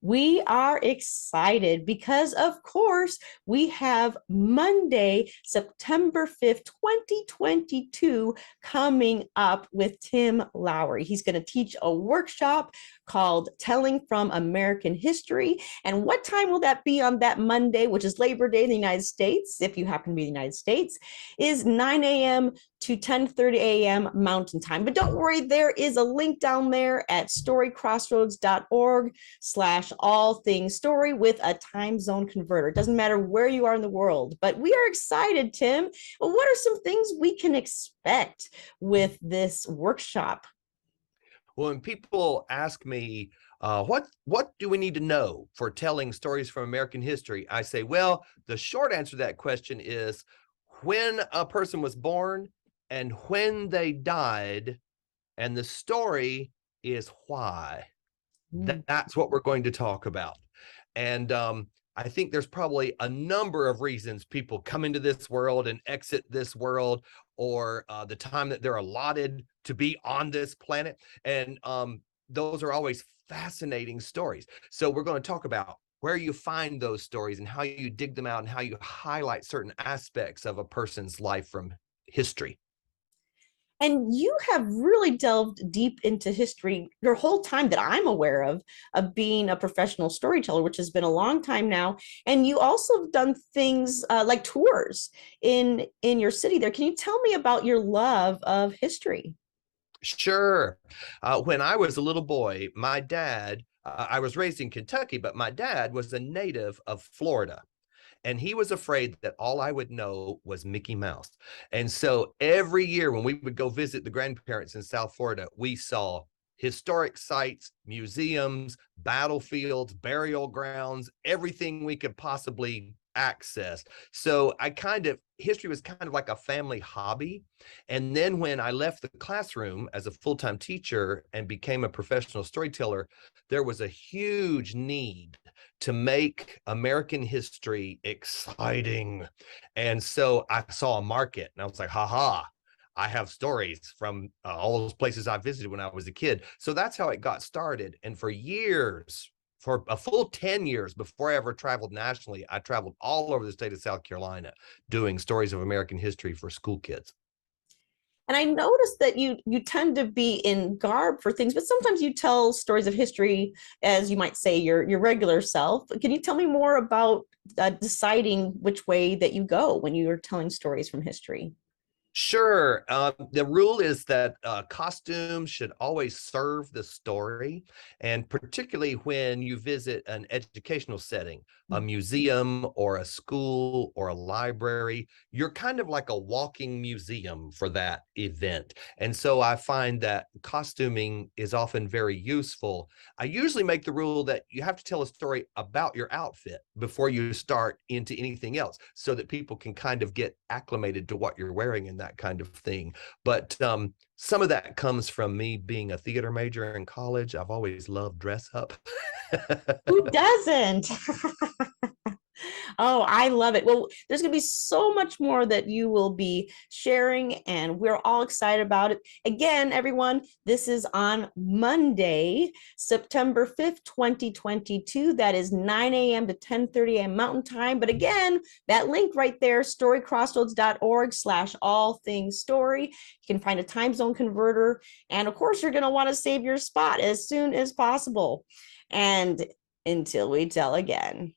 We are excited because, of course, we have Monday, September 5th, 2022, coming up with Tim Lowry. He's going to teach a workshop called Telling from American History. And what time will that be on that Monday, which is Labor Day in the United States, if you happen to be in the United States, is 9 a.m. to 10:30 a.m. Mountain Time. But don't worry, there is a link down there at storycrossroads.org/all-things-story with a time zone converter. It doesn't matter where you are in the world, but we are excited, Tim. Well, what are some things we can expect with this workshop? Well, when people ask me, what do we need to know for telling stories from American history? I say, well, the short answer to that question is when a person was born and when they died, and the story is why. That's what we're going to talk about. And I think there's probably a number of reasons people come into this world and exit this world, or the time that they're allotted to be on this planet. And those are always fascinating stories. So we're going to talk about where you find those stories and how you dig them out and how you highlight certain aspects of a person's life from history. And you have really delved deep into history your whole time that I'm aware of being a professional storyteller, which has been a long time now. And you also have done things like tours in your city there. Can you tell me about your love of history? Sure. When I was a little boy, my dad, I was raised in Kentucky, but my dad was a native of Florida. And he was afraid that all I would know was Mickey Mouse. And so every year when we would go visit the grandparents in South Florida, we saw historic sites, museums, battlefields, burial grounds, everything we could possibly access. So history was kind of like a family hobby. And then when I left the classroom as a full-time teacher and became a professional storyteller, there was a huge need to make American history exciting. And so I saw a market and I was like, haha, I have stories from all those places I visited when I was a kid. So that's how it got started. And for years, for a full 10 years before I ever traveled nationally, I traveled all over the state of South Carolina doing stories of American history for school kids. And I noticed that you tend to be in garb for things, but sometimes you tell stories of history as you might say your regular self. Can you tell me more about deciding which way that you go when you are telling stories from history? Sure. The rule is that costumes should always serve the story, and particularly when you visit an educational setting, a museum or a school or a library, you're kind of like a walking museum for that event. And so I find that costuming is often very useful. I usually make the rule that you have to tell a story about your outfit before you start into anything else so that people can kind of get acclimated to what you're wearing and that kind of thing. But some of that comes from me being a theater major in college. I've always loved dress up. Who doesn't? Oh, I love it. Well, there's going to be so much more that you will be sharing, and we're all excited about it. Again, everyone, this is on Monday, September 5th, 2022. That is 9 a.m. to 10:30 a.m. Mountain Time. But again, that link right there, storycrossroads.org/all-things-story. You can find a time zone converter. And of course, you're going to want to save your spot as soon as possible. And until we tell again.